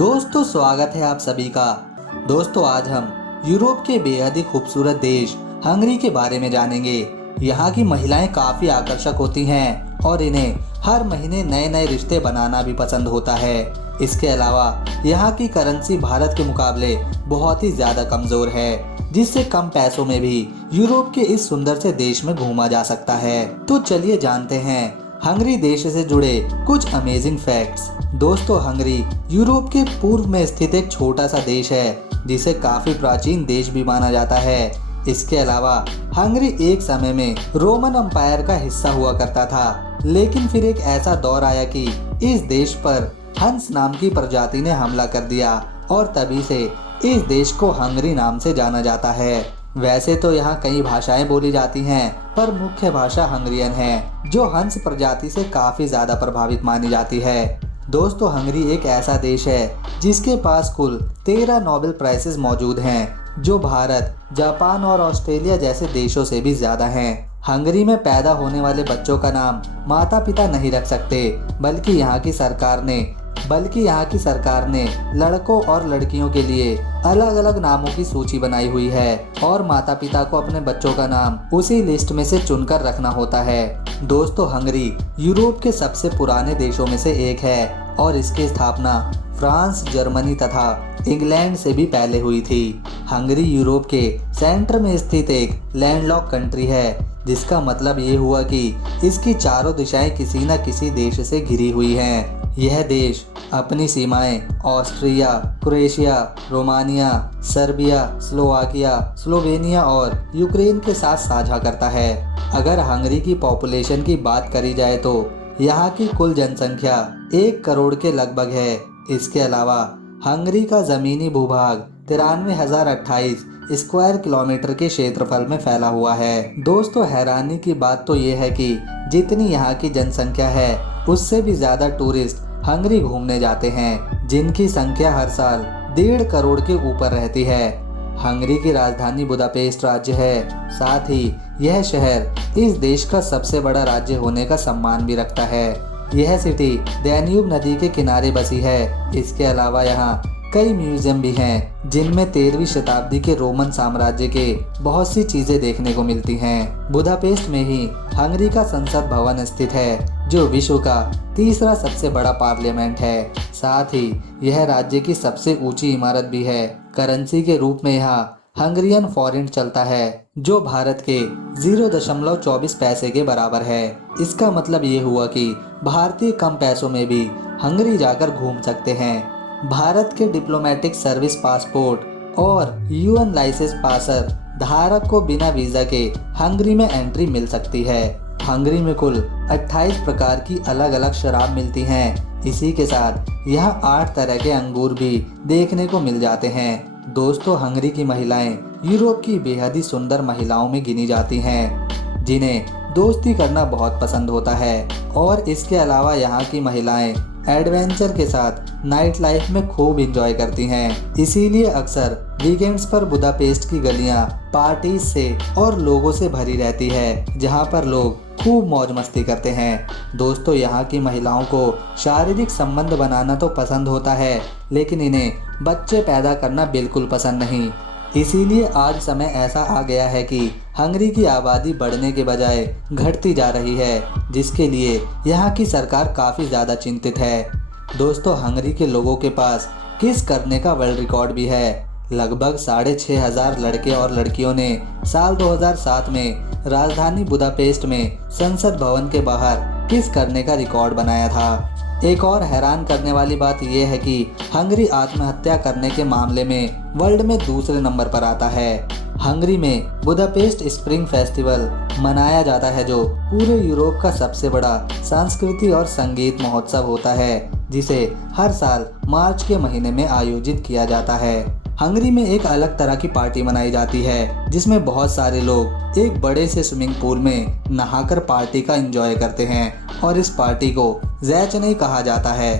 दोस्तों स्वागत है आप सभी का। दोस्तों आज हम यूरोप के बेहद ही खूबसूरत देश हंगरी के बारे में जानेंगे। यहाँ की महिलाएं काफी आकर्षक होती हैं और इन्हें हर महीने नए नए रिश्ते बनाना भी पसंद होता है। इसके अलावा यहाँ की करेंसी भारत के मुकाबले बहुत ही ज्यादा कमजोर है, जिससे कम पैसों में भी यूरोप के इस सुंदर से देश में घूमा जा सकता है। तो चलिए जानते हैं हंगरी देश से जुड़े कुछ अमेजिंग फैक्ट्स। दोस्तों हंगरी यूरोप के पूर्व में स्थित एक छोटा सा देश है, जिसे काफी प्राचीन देश भी माना जाता है। इसके अलावा हंगरी एक समय में रोमन अम्पायर का हिस्सा हुआ करता था, लेकिन फिर एक ऐसा दौर आया कि इस देश पर हंस नाम की प्रजाति ने हमला कर दिया और तभी से इस देश को हंगरी नाम से जाना जाता है। वैसे तो यहाँ कई भाषाएं बोली जाती हैं, पर मुख्य भाषा हंगरियन है, जो हंस प्रजाति से काफी ज्यादा प्रभावित मानी जाती है। दोस्तों हंगरी एक ऐसा देश है जिसके पास कुल 13 नोबेल प्राइजेस मौजूद हैं, जो भारत, जापान और ऑस्ट्रेलिया जैसे देशों से भी ज्यादा हैं। हंगरी में पैदा होने वाले बच्चों का नाम माता पिता नहीं रख सकते, बल्कि यहाँ की सरकार ने लड़कों और लड़कियों के लिए अलग अलग नामों की सूची बनाई हुई है और माता पिता को अपने बच्चों का नाम उसी लिस्ट में से चुनकर रखना होता है। दोस्तों हंगरी यूरोप के सबसे पुराने देशों में से एक है और इसकी स्थापना फ्रांस, जर्मनी तथा इंग्लैंड से भी पहले हुई थी। हंगरी यूरोप के सेंटर में स्थित एक लैंडलॉक कंट्री है, जिसका मतलब ये हुआ कि इसकी चारों दिशाएं किसी न किसी देश से घिरी हुई हैं। यह देश अपनी सीमाएं Austria, Croatia, Romania, Serbia, Slovakia, Slovenia और यूक्रेन के साथ साझा करता है। अगर हंगरी की पॉपुलेशन की बात करी जाए तो यहाँ की कुल जनसंख्या 1 करोड़ के लगभग है। इसके अलावा हंगरी का जमीनी भूभाग 93,028 स्क्वायर किलोमीटर के क्षेत्रफल में फैला हुआ है। दोस्तों हैरानी की बात तो ये है कि जितनी यहाँ की जनसंख्या है, उससे भी ज्यादा टूरिस्ट हंगरी घूमने जाते हैं, जिनकी संख्या हर साल 1.5 करोड़ के ऊपर रहती है। हंगरी की राजधानी बुदापेस्ट राज्य है, साथ ही यह शहर इस देश का सबसे बड़ा राज्य होने का सम्मान भी रखता है। यह सिटी डैन्यूब नदी के किनारे बसी है। इसके अलावा यहाँ कई म्यूजियम भी हैं, जिनमें 13वीं शताब्दी के रोमन साम्राज्य के बहुत सी चीजें देखने को मिलती हैं। बुदापेस्ट में ही हंगरी का संसद भवन स्थित है, जो विश्व का तीसरा सबसे बड़ा पार्लियामेंट है। साथ ही यह राज्य की सबसे ऊंची इमारत भी है। करेंसी के रूप में यहाँ हंगरियन फॉरेंट चलता है, जो भारत के 0.24 पैसे के बराबर है। इसका मतलब ये हुआ कि भारतीय कम पैसों में भी हंगरी जाकर घूम सकते हैं। भारत के डिप्लोमेटिक सर्विस पासपोर्ट और यूएन लाइसेंस पासर धारक को बिना वीजा के हंगरी में एंट्री मिल सकती है। हंगरी में कुल 28 प्रकार की अलग अलग शराब मिलती हैं। इसी के साथ यहाँ 8 तरह के अंगूर भी देखने को मिल जाते हैं। दोस्तों हंगरी की महिलाएं यूरोप की बेहद ही सुंदर महिलाओं में गिनी जाती हैं, जिन्हें दोस्ती करना बहुत पसंद होता है। और इसके अलावा यहाँ की महिलाएं एडवेंचर के साथ नाइट लाइफ में खूब एंजॉय करती हैं। इसीलिए अक्सर वीकेंड्स पर बुदापेस्ट की गलियां पार्टीज से और लोगों से भरी रहती है, जहां पर लोग खूब मौज मस्ती करते हैं। दोस्तों यहाँ की महिलाओं को शारीरिक संबंध बनाना तो पसंद होता है, लेकिन इन्हें बच्चे पैदा करना बिल्कुल पसंद नहीं। इसीलिए आज समय ऐसा आ गया है कि हंगरी की आबादी बढ़ने के बजाय घटती जा रही है, जिसके लिए यहाँ की सरकार काफ़ी ज़्यादा चिंतित है। दोस्तों हंगरी के लोगों के पास किस करने का वर्ल्ड रिकॉर्ड भी है। लगभग 6,500 लड़के और लड़कियों ने साल 2007 में राजधानी बुदापेस्ट में संसद भवन के बाहर किस करने का रिकॉर्ड बनाया था। एक और हैरान करने वाली बात यह है कि हंगरी आत्महत्या करने के मामले में वर्ल्ड में दूसरे नंबर पर आता है। हंगरी में बुदापेस्ट स्प्रिंग फेस्टिवल मनाया जाता है, जो पूरे यूरोप का सबसे बड़ा सांस्कृतिक और संगीत महोत्सव होता है, जिसे हर साल मार्च के महीने में आयोजित किया जाता है। हंगरी में एक अलग तरह की पार्टी मनाई जाती है, जिसमें बहुत सारे लोग एक बड़े से स्विमिंग पूल में नहाकर पार्टी का एंजॉय करते हैं और इस पार्टी को ज़ैचने कहा जाता है।